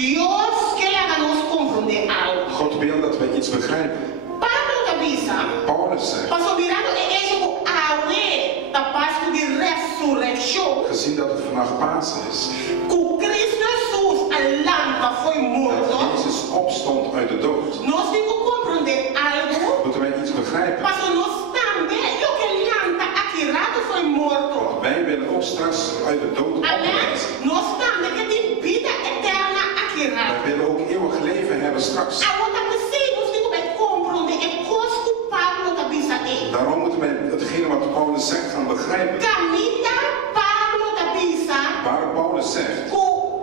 Dios quiere hacernos comprender algo. God wil dat wij iets begrijpen. Pablo avisa. Paulus zegt, Paso mirando eso awe da Páscoa de resurrección. gezien dat het vandaag Pasen is, Que Cristo Jesus alanta foi morto. dat Jezus opstond uit de dood, Nós temos que compreender algo. moeten wij iets begrijpen. Paso nós também, o que alanta aqui rato foi morto. Want wij willen ook straks uit de dood Amém? oprijzen. Nós também que tem vida eterna aqui rato. Wij willen ook eeuwig leven hebben straks. Agora precisamos de compreender e coisa que Pablo avisa aí. Daarom moeten wij hetgene wat Paulus zegt gaan begrijpen. Camina Pablo avisa. Waar Paulus zegt,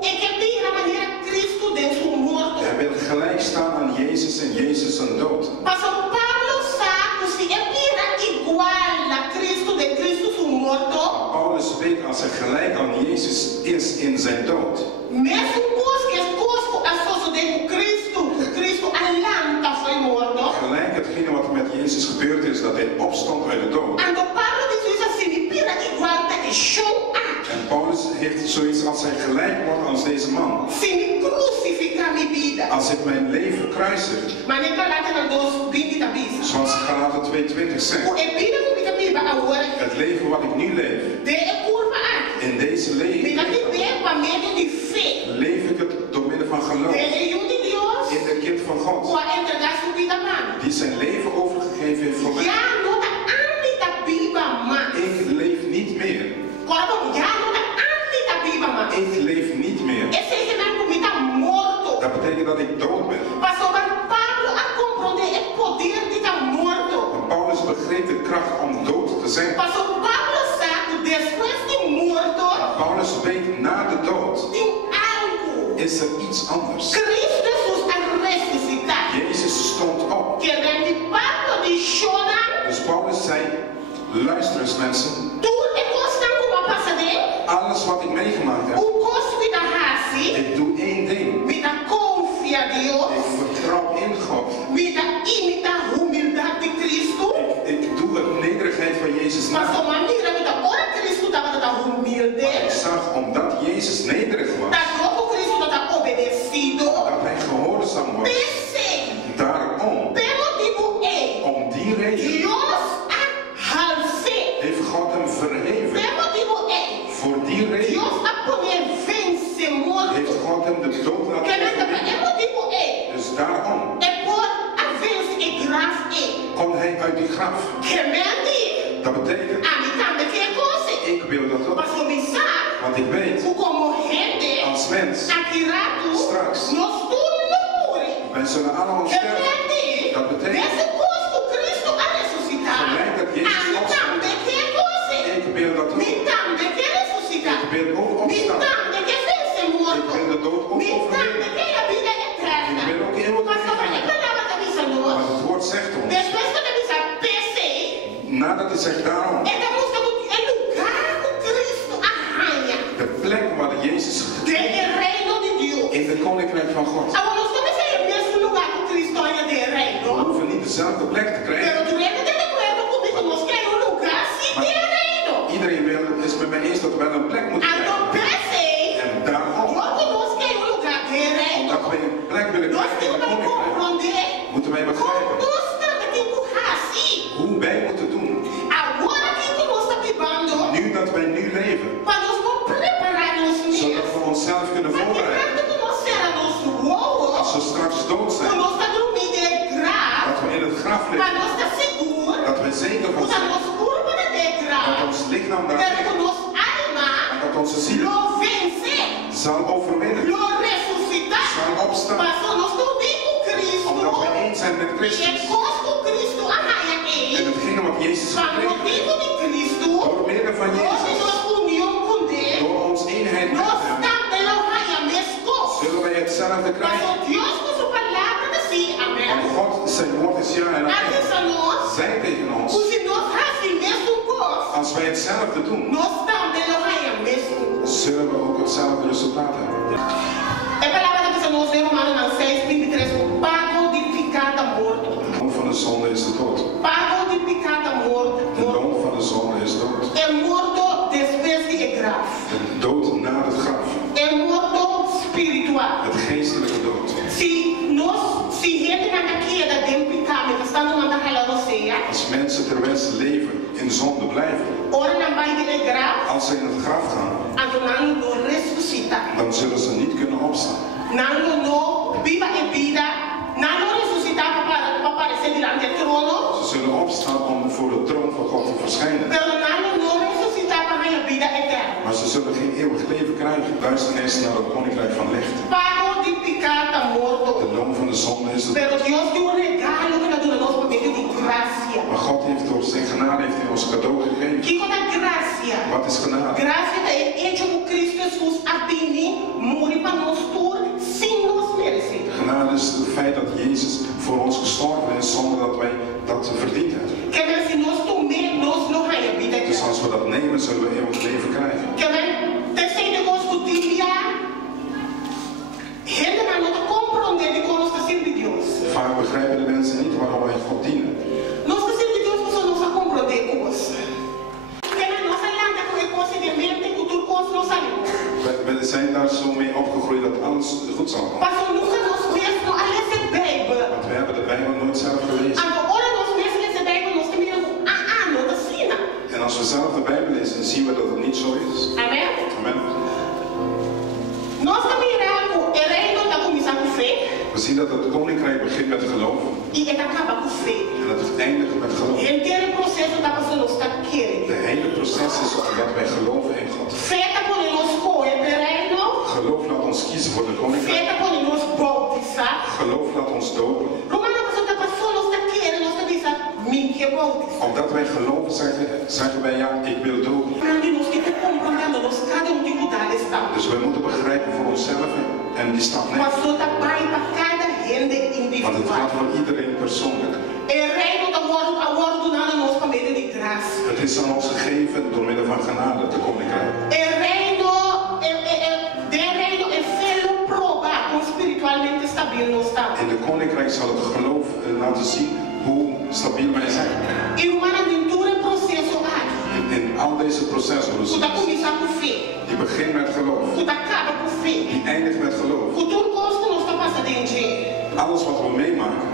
Que de maneira Cristo deu morto. hij wil gelijk staan aan Jezus en Jezus zijn dood. Pastor Pablo sabe se era igual a Cristo de Cristo su morto. Paulus weet als hij gelijk aan Jezus is in zijn dood. Mesmo que é costo a socio de Cristo, Cristo alanta foi morto. Gelijk hetgene wat met Jezus gebeurd is, dat hij opstond uit de dood. Ando Pablo diz isso assim, era igual a show up. En Paulus heeft zoiets als hij gelijk wordt als deze man. Se me crucificar minha vida. Als ik mijn leven kruisig, Mas nem Galatas 2:20 da Bíblia. zoals Galaten 2:20 zegt. O Bíblia não fica viva agora. Het leven wat ik nu leef, De curva A. in deze Me leven, dá viver com a medo de fé. leef ik het door middel van geloof De Deus de Deus. in de kind van God, Ou a entregar sua vida a mim. die zijn leven overgegeven heeft voor mij. Já não dá antes da Bíblia mais. Ik leef niet meer. Quando já não dá antes da Bíblia mais. Ik leef niet meer. Esse é o comida morto. Dat betekent dat ik dood ben. Pastor Pablo a compreender o poder de estar morto. En Paulus begreep de kracht om dood te zijn. Pastor Pablo sabe depois de morto. Paulus weet na de dood Tem algo. is er iets anders. Cristo Jesus a ressuscitar. Jezus stond op. Que rende Pablo de chorar. Dus Paulus zei, luister eens mensen, Tudo é constante uma passadeira. alles wat ik meegemaakt heb, O gosto me dá raça. ik doe één ding. Me dá confia a Deus. Ik vertrouw in God. Me dá imita a humildade de Cristo. Ik doe het nederigheid van Jezus Mas na. a maneira que da hora Cristo estava da humilde. Ik zag omdat Jezus nederig was, Da logo Cristo está obedecido. dat hij gehoorzaam was. Pense. Daarom, Pelo tipo E. om die reden, Deus a halfe. heeft God hem verheven. Pelo tipo E. Voor die reden Deus a poder vence morto. heeft God hem de dood laten Que nada overwinnen. pelo tipo E. Dus daarom É por a vence e graf E. kon hij uit die graf. Que mente. Dat betekent, A mim também que coisa. ik wil dat ook. Mas começar. Want ik weet, O como rende. als mens, Aqui rato. Straks. Nós tudo morre. wij zullen allemaal Que sterven. mente. Dat betekent, Desse posto Cristo a ressuscitar. gelijk dat Jezus A mim opstond, também que coisa. ik wil dat Me ook. também que ressuscitar. Ik wil ook Me opstaan. também que vence Ik morto. wil de dood ook Me overwinnen. também que a vida Ik eterna. wil ook eeuwig Mas como é leven. que palavra da missa Maar nós? het woord zegt ons, Depois que a missa pense. nadat hij zegt daarom, É da música do lugar que Cristo arranha. de plek waar Jezus De reino de Deus. in de koninkrijk van God. Agora nós estamos aí no mesmo lugar que Cristo arranha de We reino. hoeven niet dezelfde plek te krijgen. Pero tu reino tem de acordo comigo. Nós queremos um lugar sim de reino. Iedereen is met mij eens dat we wel een plek moeten Então krijgen. pense. En daarom, Quando nós queremos um lugar de reino. omdat we een plek willen Nós krijgen in temos het que koninkrijk, compreender moeten wij como begrijpen nós também temos que assim. hoe wij moeten doen. Agora que nós estamos vivendo, Nu dat wij nu leven, para nós não prepararmos zodat mesmo. we onszelf kunnen Para voorbereiden. que nós sermos voos, Als we straks dood para zijn, nós estar dormindo de graf, dat we in het graf para liggen, nós estar seguro, dat we zeker van usar zijn, nosso corpo de dat graf, ons lichaam daar para que ligt, nossa alma en dat onze ziel lo vencer, zal overwinnen, lo ressuscitar. zal opstaan, Mas nós dormimos com Cristo. omdat we één zijn met E é Christus. costo Cristo arranha En ele. hetgene wat Jezus Para gekregen heeft, motivo de Cristo, door middel van nós Jezus, temos união com Deus. door ons eenheid met Nós hem, também arranhamos coisas. zullen wij hetzelfde Mas krijgen. o Deus com sua palavra assim, amém. Want God, zijn woord is ja en amen. Atenção a nós, Zij tegen ons, se nós fazemos um coisa, als wij hetzelfde doen, nós também arranhamos. zullen we ook hetzelfde resultaat hebben. É a palavra que nós lemos em Romanos 6:23, pago de pecado morto. De loon van de zonde is de dood. Pago de pecado morto. De loon van de zonde is dood. É morto depois de graf. De dood na het graf. É morto espiritual. Het mensen leven in zonde blijven, ora não vai de graf, als ze in het graf gaan, não do ressuscitar. dan zullen ze niet kunnen opstaan. Não no viva e vida, não ressuscitar para aparecer diante do trono, Ze zullen opstaan om voor de troon van God te verschijnen. pero não ressuscitar para a vida eterna. Maar ze zullen geen eeuwig leven krijgen. Duisternis naar het koninkrijk van licht. Pago de pecado morto. De loon van de zonde is het. Pero Deus deu regalo que nos nós por meio de graça. Maar God heeft door zijn genade heeft hij ons cadeau gegeven. Que com a graça. Wat is genade? Graça é hecho por Cristo Jesus a beni morrer para nós por sem nos merecer. Genade is het feit dat Jezus voor ons gestorven is zonder dat wij dat verdiend hebben. Que se nós tomemos nós não ganha vida. Dus als we dat nemen, zullen we eeuwig leven krijgen. Que terceiro negócio do dia. Gente não compreende de como está servindo Deus. Vaak begrijpen de mensen niet waarom wij God dienen. Nós está servindo Deus, mas não sabe compreender coisas. Que na nossa landa com o conhecimento e tudo coisas não sabemos. We zijn daar zo mee opgegroeid dat alles goed zal gaan. Mas nunca nós mesmos a ler a Bíblia. Want we hebben de Bijbel nooit zelf gelezen. Agora nós mesmos ler a Bíblia, nós também não da sina. En als we zelf de Bijbel lezen, dan zien we dat het niet zo is. Amen. Amen. Nós também o reino está começando com fé. We zien dat het koninkrijk begint met geloof. E ele acaba com fé. En dat het eindigt met geloof. O inteiro processo está passando está querendo. De hele proces is omdat wij geloven in God. Fé está por nós correr para o reino. Geloof laat ons kiezen voor de Fé koninkrijk. está por nós bautizar. Geloof laat ons dopen. Romana pessoa está passando está querendo, nós está pensando, me que bautizar. Omdat wij geloven zeggen wij ja, ik wil dopen. Para nós que está compreendendo, nós cada de mudar está. Dus wij moeten begrijpen voor onszelf en die stap nemen. Pastor está pai para cada gente Want het individual. gaat voor iedereen persoonlijk. O reino está ordenado nós por meio de graça. Het is aan ons gegeven door middel van genade, de koninkrijk. O reino é selo provar como espiritualmente estável nós estamos. In de koninkrijk zal het geloof laten zien hoe stabiel wij zijn. E uma aventura é processo ágil. In al deze processen, Tu está começando com fé. die begint met geloof, Tu está acaba com fé. die eindigt met geloof. O tudo gosto nós está passando em dia. Alles wat we meemaken,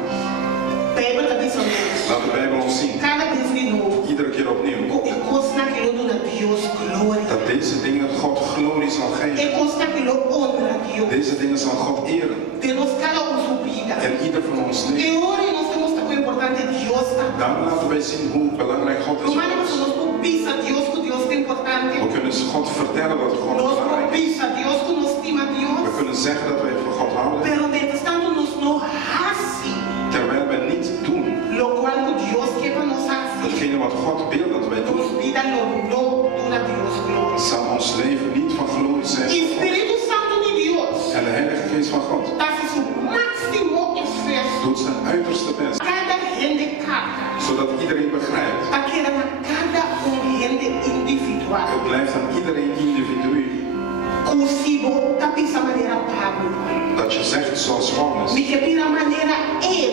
Bíblia está pensando. laat de Bijbel ons zien. Cada vez de novo. Iedere keer opnieuw. É coisa naquilo do Deus glória. Dat deze dingen God glorie zal É geven. coisa naquilo honra Deus. Deze dingen zal God eren. De nós cada vida. En ieder van ons E leven. ora nós temos que o importante Deus está. Daarom laten wij zien hoe belangrijk God is voor Romana ons. nós pisa Deus que Deus é importante. We kunnen God vertellen dat God Nós belangrijk is. pisa Deus que nós estima We Deus. kunnen zeggen dat wij van God houden. Pero mientras tanto nos no hace. Terwijl wij niet doen Lo cual Deus quer para nós hacer. datgene wat God wil dat wij doen, Nos vida no dura Deus glória. zal ons leven niet van glorie zijn. Espírito Santo de Deus. En de Heilige Geest van God Está se seu máximo esforço. doet zijn uiterste best, Cada gente capta. zodat iedereen begrijpt. Aquela na cada gente individual. Het blijft aan iedereen individu Consigo tapisa maneira Pablo. dat je zegt zoals Paulus. Me repira maneira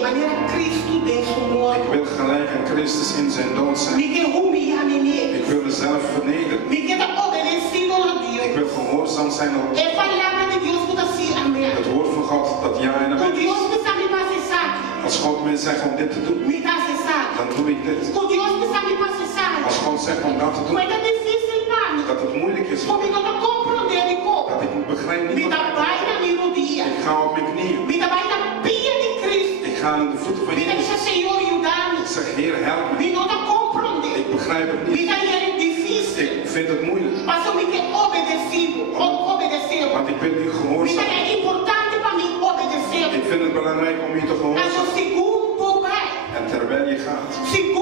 maneira Cristo dentro Ik morto. wil gelijk aan Christus in zijn dood zijn. Me que humilha me. Ik wil mezelf vernederen. Me que tá obedecido a Ik Deus. wil gehoorzaam zijn aan É palavra de Deus que tá assim, amém. het woord van God, dat ja en O amen. Deus que sabe passar. Als God mij zegt om dit te doen, Me dá acessar. dan doe ik dit. O Deus que sabe passar. Als God zegt om dat te doen, Mas tá difícil, mano. dat het moeilijk is, Como não tá compreendendo como. dat ik begrijp Me niet dá wat vai na melodia. ik ga op mijn knieën. Me dá vai na pia de Cristo. Ik ga aan de voeten van Me dá Jezus. deixa Senhor ajudar-me. Ik zeg, Heer, help me. Me não tá compreendendo. Ik begrijp het Me niet. dá é difícil. Ik vind het moeilijk. Mas eu me que obedecido. Obedecer. Want ik ben nu Me dá gehoorzaam. é importante para mim obedecer. Ik vind het belangrijk om je te Mas gehoorzaam. o segundo vai. En terwijl je gaat,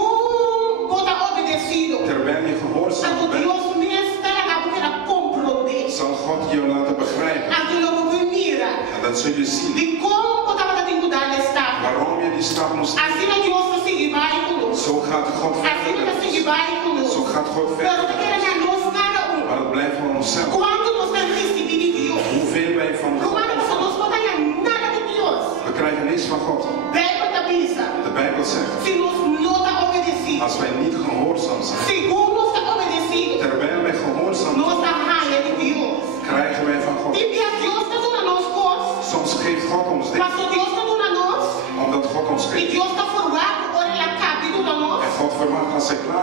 Segundo tá obedecido. terwijl je gehoorzaam Quando bent, Deus me está na boca compreender. zal God jou laten begrijpen. Aquilo que me mira. En dat zul je zien. De como eu estava tendo que dar estar. Waarom je die stap moest nemen. Assim não Deus está seguir vai conosco. Zo gaat God Assim não verder. está seguir vai Zo conosco. gaat God Pero eu verder. quero a nós cada Maar het blijft voor onszelf. Quando nós temos recebido de Deus. Hoeveel wij van God Romana você não pode ganhar nada de Deus. we krijgen niets van God. Bíblia da Bíblia. De Bijbel zegt, Se nós não está obedecido. als wij niet gehoorzaam zijn, Segundo está obedecido. terwijl wij gehoorzaam Nós está raia de Deus. krijgen wij van God. E Deus está dando a nós coisas. Soms geeft God ons dit, Mas o Deus está dando a nós. omdat God ons E geeft. Deus está formado, olha lá, cabido da nós. En God verwacht als hij klaar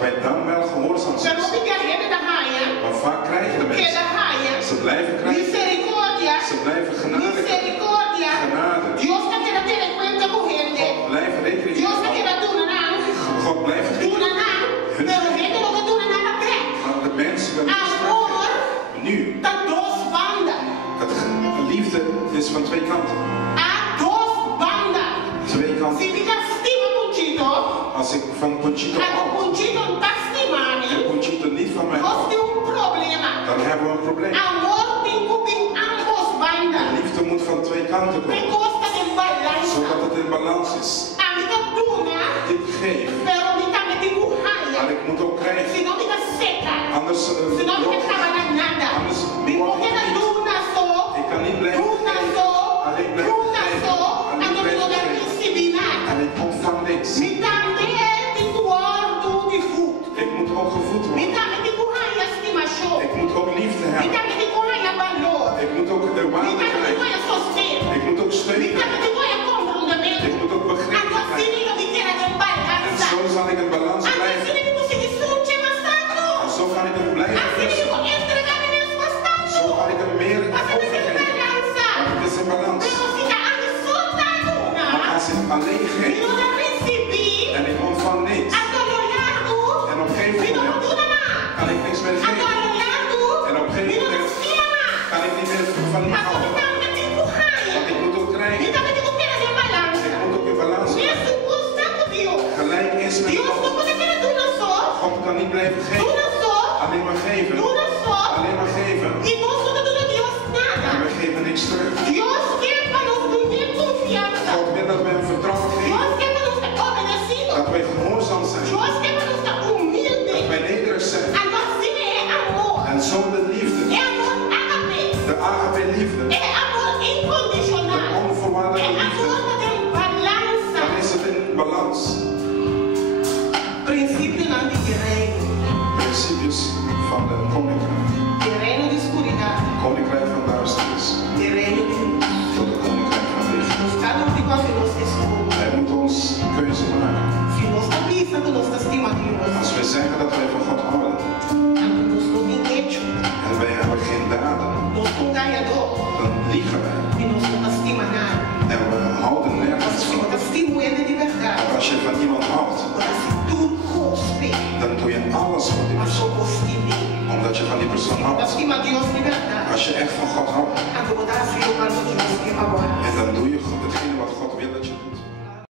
wij dan wel gehoorzaam zijn. Pero fica rede da raia, Maar vaak krijgen de que da mensen. raia, Ze blijven krijgen. misericórdia, Ze blijven genade. misericórdia. Genade. Dios está querendo ter em conta corrente. God blijft rekening Dios está houden. querendo dunar, God blijft rekening dunar, pero gente não quer dunar nada bem. houden. De mensen willen Amor nu. tá dos bandas. Liefde is van twee kanten. Há dos bandas. Twee kanten. Se me estima Conchito, Als ik van Conchito a hou Conchito não está en estimando, Conchito niet van mij nós houdt, temos problema. dan hebben we een probleem. Amor tem que vir ambos bandas. Liefde moet van twee kanten Me komen, gosta de balança. zodat het in balans is. A mim tá duna, Ik geef, pero me tá metendo maar raia. ik moet ook krijgen. Senão fica seca. Anders, Senão não quer trabalhar nada. Me porque da duna só, ik kan niet blijven duna geven. só, Alleen blijven duna geven. só. Alleen Então me blijven dá geven. receber nada. En ik ontvang niks. Me dá de guardo de voet. Ik moet ook gevoed Me worden. dá de raia se machucou. Ik moet ook liefde Me hebben. dá de raia valor. Ik moet ook de Me waarde dá de krijgen. raia sustento. Ik moet ook Me steun dá krijgen. de raia comprometimento. Ik moet ook begrip Agora krijgen. sim eu me quero de En balança. zo zal ik in balans Agora blijven. sim eu consigo surtir En bastante. zo ga ik het blijven Assim vissen. eu vou entregar meus bastante. Zo ga ik het meer Mas você tem que overgeven. balança. Maar het is in balans. Mas você tá absolutado, Maar não? als ik alleen E geef não dá receber. en ik ontvang niks, Agora olhando. en op een gegeven Me não moment dá nada. kan ik niks meer geven. Agora olhando. En op een Me gegeven não dá moment cima. kan ik niet meer van lief Agora houden. tá metendo raia. Want ik moet ook Me krijgen. tá metendo pena de balança. Ik moet ook in balans blijven. Mesmo custa com Deus. Gelijk is met Deus não God. pode querer tudo só. God kan niet blijven geven. Tudo só. Alleen maar geven. Tudo só. Alleen maar geven. E nós não damos a Deus En nada. we geven niks terug. Deus quer para nós viver confiança. God wil dat wij hem vertrouwen geven. Deus quer para nós estar obedecidos. Dat wij gehoorzaam zijn. Deus quer para nós estar Dat humildes. wij nederig zijn. Agora sim é amor. En zo de liefde. É amor ágape. De agape liefde. É amor De incondicional. É onvoorwaardelijke liefde. amor de balança. Dan is het in balans. Princípio não de reino. Principes van de koninkrijk. De reino de escuridão. Koninkrijk van duisternis. De reino de luz. Tot het koninkrijk van licht. Cada um de nós é nosso escolha. Wij moeten ons keuze maken. Se nós não pensamos que nós estamos Deus, Als wij zeggen dat wij van God houden nós não temos hecho, en wij hebben geen daden, nós somos ganhador dan liegen wij. e nós não estimamos nada. En we houden nergens Nós van. não estimamos ele de verdade. Maar als je van iemand houdt, Agora, se tudo cuspe, dan doe je alles voor die mas persoon. só gosto de mim. Omdat je van die persoon houdt. Estima Deus de verdade.